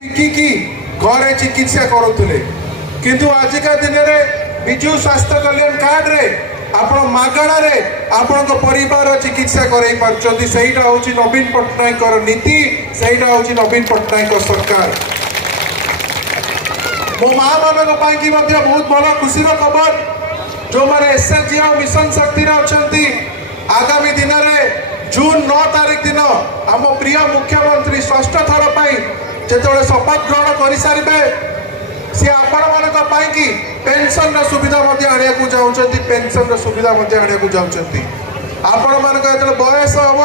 कि घरे चिकित्सा करुले किंतु आजिका दिन में विजु स्वास्थ्य कल्याण कार्ड रे आपण मागणार आपण परिवार चिकित्सा करई पारचंती सेटा होची नवीन पट्टनायक नीति सेटा होची नवीन पट्टनायक सरकार। मो माँ मान बहुत बड़ा खुशी खबर जो मैंने एसएचजी और मिशन शक्ति अच्छा आगामी दिन में जून 9 तारीख दिन आम प्रिय मुख्यमंत्री षष्ठ थर जो शपथ ग्रहण कर सारे सी आपण की पेंशन सुविधा आने को चाहते पेंशन सुविधा आने को चाहते आपण मान बयस हम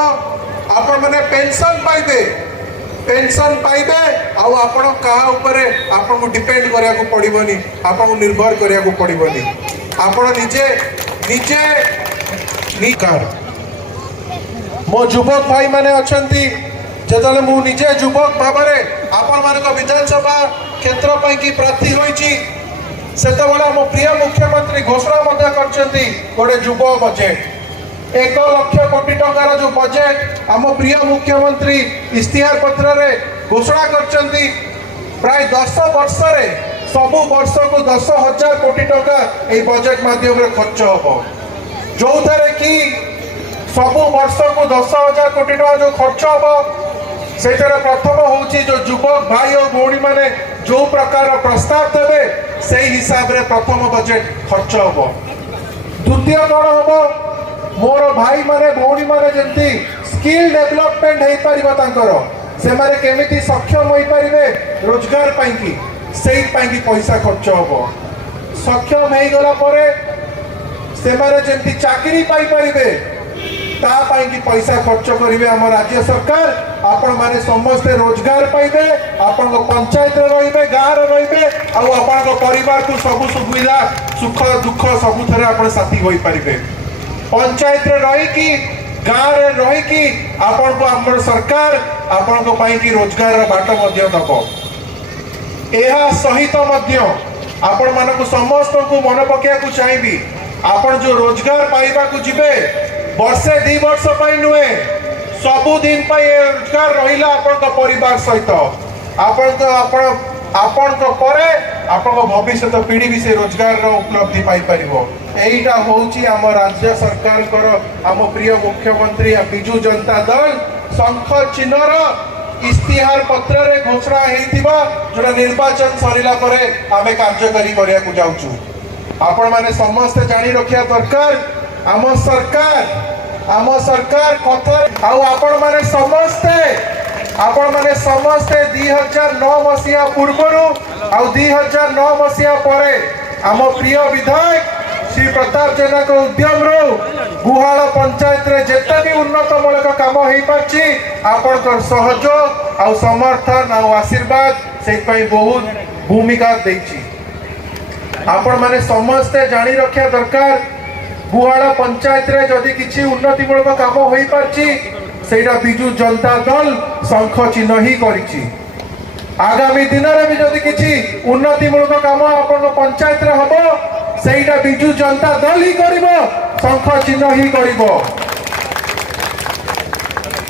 आपण मैंने पेंशन पाइबे आपण कहा उपरे आपण को डिपेंड करिया को पड़िबनी आपण को निर्भर करिया को पड़िबनी आपण निजे निजे निकार मो युवक भाई माने अछंती जेतले मु निजे युवक भाबरे आपण मानक विधानसभा क्षेत्र पई की प्रार्थी होईची सेतबेला मो प्रिय मुख्यमंत्री घोषणा मध्य करचंती गोटे युव बजेट 1 लाख कोटी टंकार जो बजेट आम प्रिय मुख्यमंत्री इस्तिहार पत्र रे घोषणा करचंती प्राय 10 वर्ष रे सबु वर्ष को 10,000 कोटी टंका ए बजेट माध्यम रे खर्च हो जो थरे कि सबु वर्ष को 10,000 कोटी टंका जो खर्च हो सेटारे प्रथम होची जो युवक भाई और भौणी माने जो प्रकार प्रस्ताव देवे से हिसाब रे प्रथम बजेट खर्च हो द्वितीय कौन हम मोर भाई माने भौणी माने जंती स्किल डेवलपमेंट हेई परिबा तांकर से माने केमिति सक्षम होई परिबे रोजगार पाई की सेई पाई की पैसा खर्च हो सक्षम हेई गला परे से माने जंती चाकरी पाई परिबे ता पाई की पैसा खर्च करिवे हम राज्य सरकार आपण माने समस्त रोजगार पाइबे आपण को पंचायत रे रहिबे गाँव रे रहिबे आ आपण को परिवार को सब सुविधा सुख दुख सब थरे आपण साथी होई परिबे पंचायत रे रही की गाँव रे रही की आपण को हमर सरकार आपण को पाई की रोजगार रा बाट मध्य दबो एहा सहित मध्य आपण माने को समस्त को मन पकिया को चाहिबी आपण जो रोजगार पाइबा को जिबे वर्षे 2 वर्ष पाई नुए सबु दिन पाई रोजगार रहिला आपण परिवार सहित आपण परे आपण भविष्य पीढ़ी भी से रोजगार रो उपलब्धि पाई परिबो एईटा होउची हम राज्य सरकार कर हम प्रिय मुख्यमंत्री बिजू जनता दल शंख चिन्हर इस्तिहार पत्र रे घोषणा हेतिबा जोड़ा निर्वाचन सरिला परे आमे कार्यकारी करिया को जाउचू आपण माने समस्त जानी रखिया दरकार आम सरकार कथा आपण माने समस्ते 2009 मसीहा पूर्व आ 2009 मसीहा परे आम प्रिय विधायक श्री प्रताप जेना को उद्यम रो गुहाल पंचायत रे जेते भी उन्नतमूलक काम हो पारछि आपण सहयोग आ समर्थन आ आशीर्वाद से बहुत भूमिका देछि आपण माने समस्ते जानी रखिया दरकार गुहाल पंचायत रे जदि किछि उन्नतिमूलक काम हो पारछि सेटा बिजू जनता दल शंख चिन्ह ही करिछि आगामी दिन रे भी जदि किछि उन्नतिमूलक काम आपण पंचायत रे हबो सेटा बिजू जनता दल ही करिवो शंख चिन्ह ही करिवो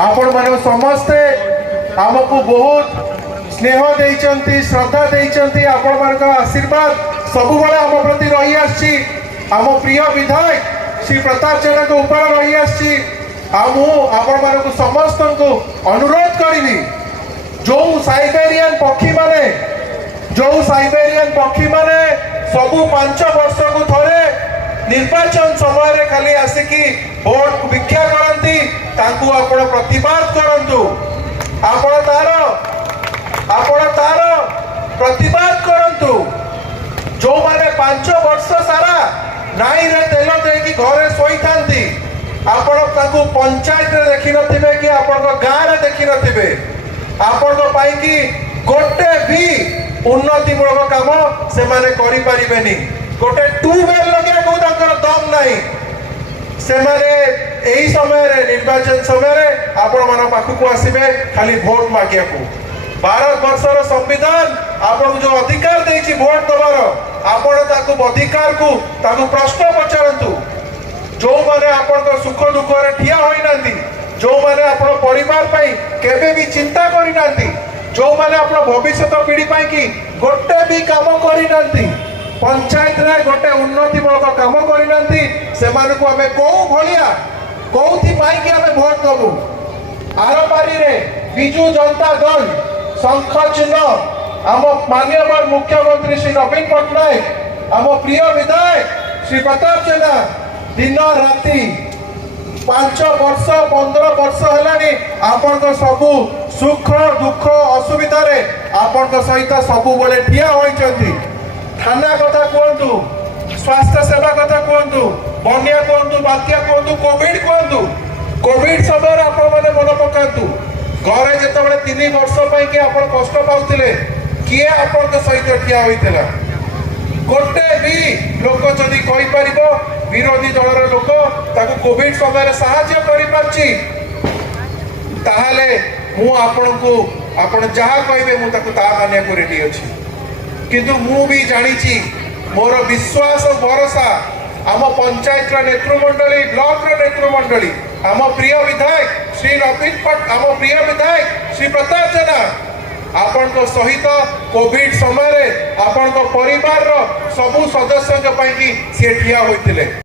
आपण माने समस्ते हमकु बहुत स्नेह देइचंती श्रद्धा देइचंती आपण मानक आशीर्वाद सब बळे हम प्रति रही आछि आम प्रिय विधायक श्री प्रताप जेना को ऊपर रही आछि आपण मानक समस्त को अनुरोध करिवि जो साइबेरियन पक्षी माने सबु 5 वर्ष को थरे निर्वाचन समय रे खाली आसिकी वोट भिक्षा करंती तांकू आपण प्रतिवाद करंतु आपण तार प्रतिवाद करंतु जो माने 5 वर्ष सारा नाई रे तेल देकी घरे सोई थांती आपण तांकू पंचायत रे देखि नथिबे कि आपण गाँव रे देखि नथिबे आपण पाई कि गोटे भी उन्नतिमूलक काम से माने करि परिबेनी गोटे ट्यूबवेल लगे को तांकर दम नाही से माने एही समय रे निर्वाचन समय रे आपण मान पाखु को आसीबे खाली वोट मागिया को भारत वर्षर संविधान आपण जो अधिकार देछि वोट दबार आपण ताकू अधिकार को ताकू प्रश्न पचारंतु जो माने आपण सुख दुख रे ठिया होई नांती जो माने आपण परिवार पई केबे भी चिंता करि नांती जो माने अपना भविष्य पीढ़ी पाई कि गोटे भी काम करिनांती पंचायत रे गोटे उन्नति मूलक काम करिनांती से मानकु हमें को भलिया कोथि पाई कि हमें वोट दबु आरपारी रे बिजू जनता दल शंख चिन्ह आम माननीय मुख्यमंत्री श्री नवीन पट्टनायक आम प्रिय विधायक श्री प्रताप जेना दिन राति 5 वर्ष 15 वर्ष है आपण सबू सुख दुख असुविधा आपण सहित सबु बेले ठिया होइछंती थाना कथा कहतु स्वास्थ्य सेवा कथा कहतु बन्या कहतु बात्या कहतु कोविड समय आपण मैंने मन पकातु घरे जिते 3 वर्ष कि आपण कष्ट पाउथिले किए आपण सहित ठिया होइथिला गोटे भी लोक जदि कहि परिबो विरोधी दलर लोक ताको कोविड समय साहाय्य करि पाछि ताहाले मु आपनको आपण जहा कहबे मु ताको ता मानिया को रेडी अछि किंतु मु भी जानिछि मोर विश्वास और भरोसा आम पंचायत नेतृमंडली ब्लॉक नेतृमंडली आम प्रिय विधायक श्री नवीन पट आम प्रिय विधायक श्री प्रताप जेना आपण सहित कोविड समय आपण परिवार सबु सदस्य सी ठिया होते।